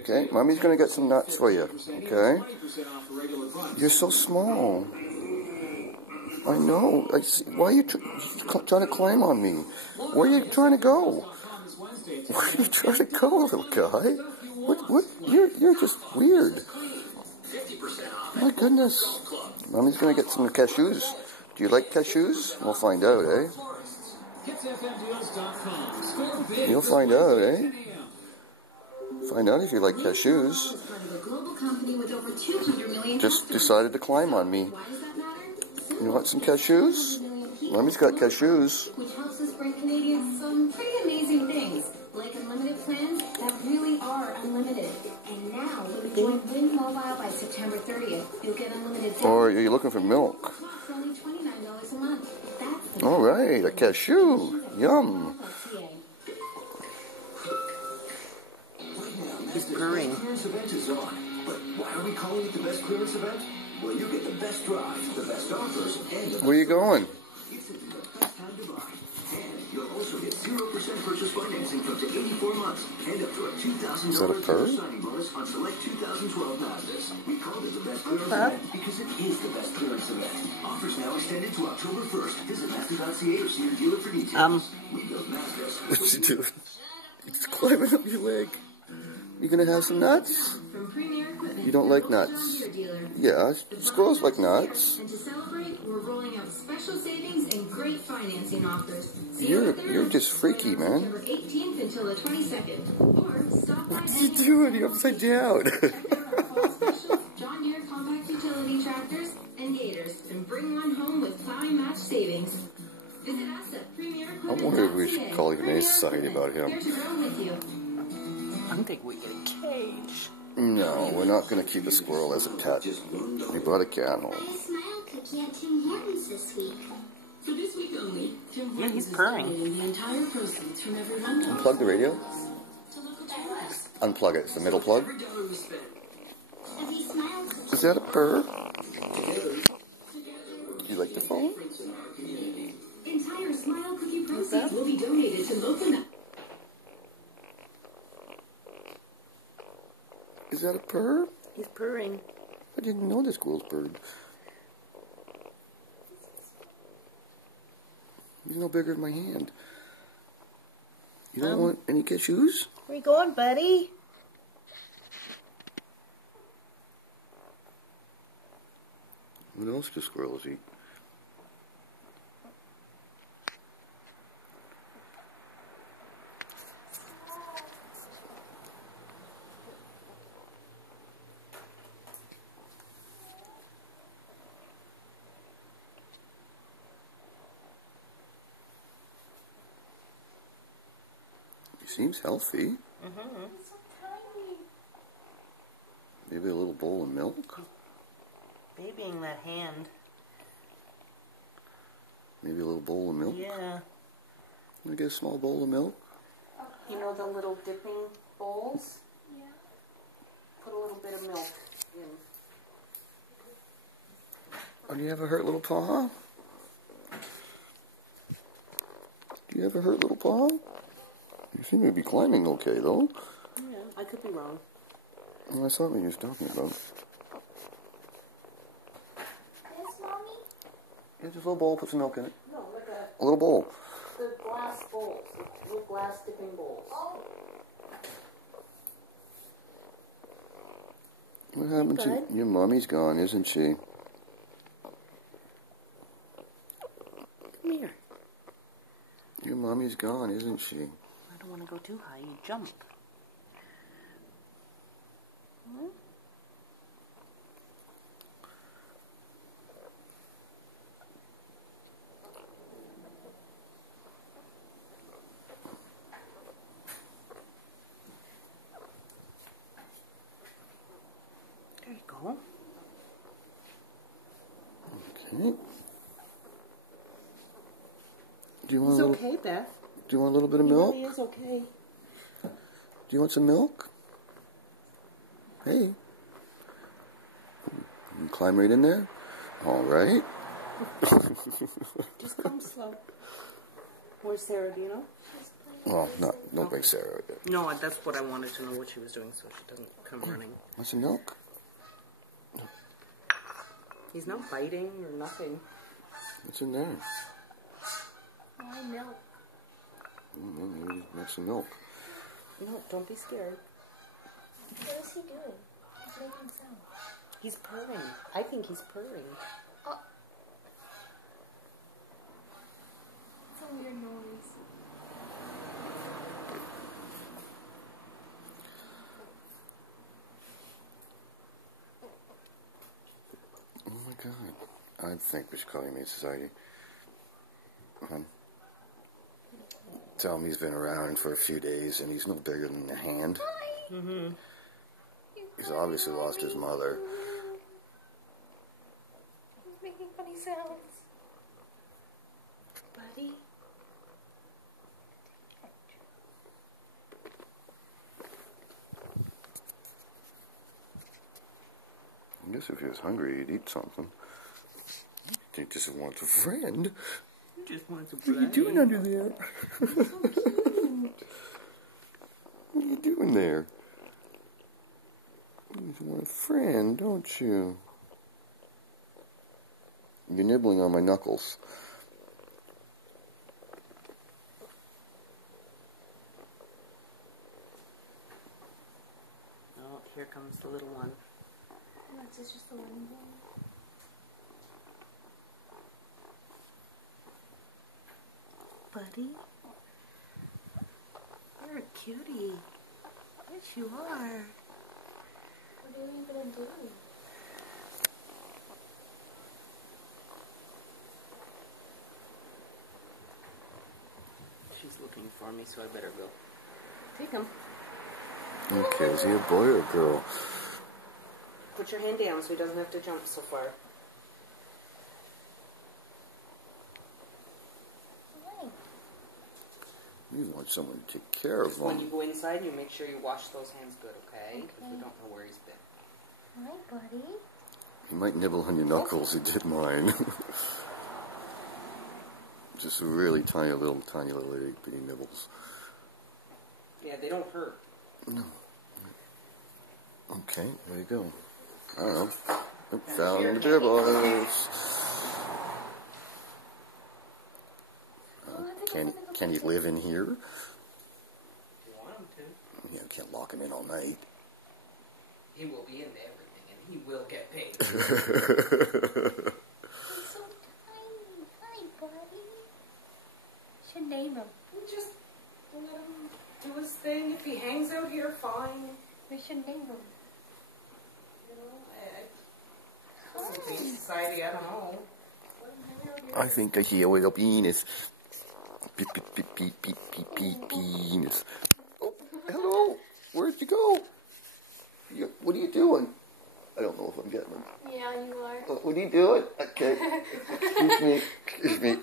Okay, Mommy's going to get some nuts for you. Okay? You're so small. I know. Why are you trying to climb on me? Where are you trying to go? Where are you trying to go, little guy? What? You're just weird. My goodness. Mommy's going to get some cashews. Do you like cashews? We'll find out, eh? You'll find out, eh? Find out if you like cashews. Just decided to climb on me. You want some cashews? Mommy's got cashews. Which helps us bring Canadians some pretty amazing things, like unlimited plans that really are unlimited. And now, when you join Wind Mobile by September 30th, you'll get unlimited. Or are you looking for milk? For only $29 a month. That's all right, a cashew. Yum. He's purring. But why are we calling it the best clearance event? Well, you get the best drive, the best offers, and the Where are you going? It's simply the best time to buy. And you'll also get 0% purchase financing for up to 84 months and up to a $2,000 Is that a purr? signing bonus on select 2012 Mazdas. We called it the best clearance event because it is the best clearance event. Offers now extended to October 1st. Visit Mazda.ca or see your dealer for details. We build Mazdas. What's he doing? It's climbing up your leg. You gonna have some nuts? You don't like nuts? Yeah, squirrels like nuts. And to celebrate, we're rolling out special savings and great financing offers. You're just freaky, man. September 18th until the 22nd. Or stop by. What are you doing? You're upside down. John Deere compact utility tractors and gators, and bring one home with plowing match savings. Visit us at Premier Equipment. I wonder if we should call even a society about him. Here to grow with you. I'm thinking we get a cage. No, we're not going to keep a squirrel as a pet. We brought a cat home. Smile Cookie at Tim Hortons this week. For this week only, Tim Yeah, Hortons he's is purring. donating the entire proceeds from every $1 Unplug the radio. to local charities. Unplug it. It's the middle plug. Every dollar we spend. Every Smile Cookie. Is that a purr? You like the phone? Entire Smile Cookie proceeds will be donated to local. Is that a purr? He's purring. I didn't know this squirrel's purred. He's no bigger than my hand. You don't want any cashews? Where you going, buddy? What else do squirrels eat? He seems healthy. Maybe a little bowl of milk? Babying that hand. Maybe a little bowl of milk? Yeah. Can I get a small bowl of milk? You know the little dipping bowls? Yeah. Put a little bit of milk in. Oh, do you have a hurt little paw? Do you have a hurt little paw? You seem to be climbing okay, though. Yeah, I could be wrong. Well, that's not what you was talking about. Yes, Mommy? Yeah, just a little bowl, put some milk in it. No, like A little bowl. the glass bowls, the little glass dipping bowls. What happened to Good. your mommy's gone, isn't she? Come here. Your mommy's gone, isn't she? I don't want to go too high. You jump. Hmm? There you go. Okay. Do you want He's a little? okay, Beth. Do you want a little bit of milk? He is okay. Do you want some milk? Hey. You can climb right in there? All right. Just come slow. Where's Sarah, do you know? She's playing Well, don't bring Sarah again. No, that's what I wanted to know what she was doing so she doesn't come running. Want some milk? He's not biting or nothing. What's in there? Why milk? Maybe make some milk. No, don't be scared. What is he doing? He's making sound. He's purring. I think he's purring. Oh. It's a weird noise. Oh my God. I think we should call Humane Society. Tell him he's been around for a few days and he's no bigger than a hand. Mm-hmm. He's obviously lost his mother. He's making funny sounds. Buddy? I guess if he was hungry, he'd eat something. He just wants a friend. He just wants to play. What are you doing under there? What are you doing there? You just want a friend, don't you? You're nibbling on my knuckles. Oh, here comes the little one. This is just the one bowl. Buddy? You're a cutie. Yes, you are. What are you gonna do? She's looking for me, so I better go. Take him. Okay, is he a boy or a girl? Put your hand down so he doesn't have to jump so far. Why? You want someone to take care of When you him. go inside, you make sure you wash those hands good, okay? Because we don't know where he's been. Why, buddy? He might nibble on your knuckles, he did mine. Just a really tiny little itty bitty nibbles. Yeah, they don't hurt. No. Okay, there you go. I don't know. Oop, found in the beer bottles. Can he live in here? If you want him to. Yeah, can't lock him in all night. He will be into everything, and he will get paid. He's so tiny. Hi, buddy. Should name him. Just let him do his thing. If he hangs out here, fine. We should name him. You know, society, I don't know. I think I see a little penis. Beep, beep, beep, beep, beep, beep, beep, penis. Oh, hello. Where'd you go? What are you doing? I don't know if I'm getting him. Yeah, you are. What are you doing? Okay. Excuse me. Excuse me.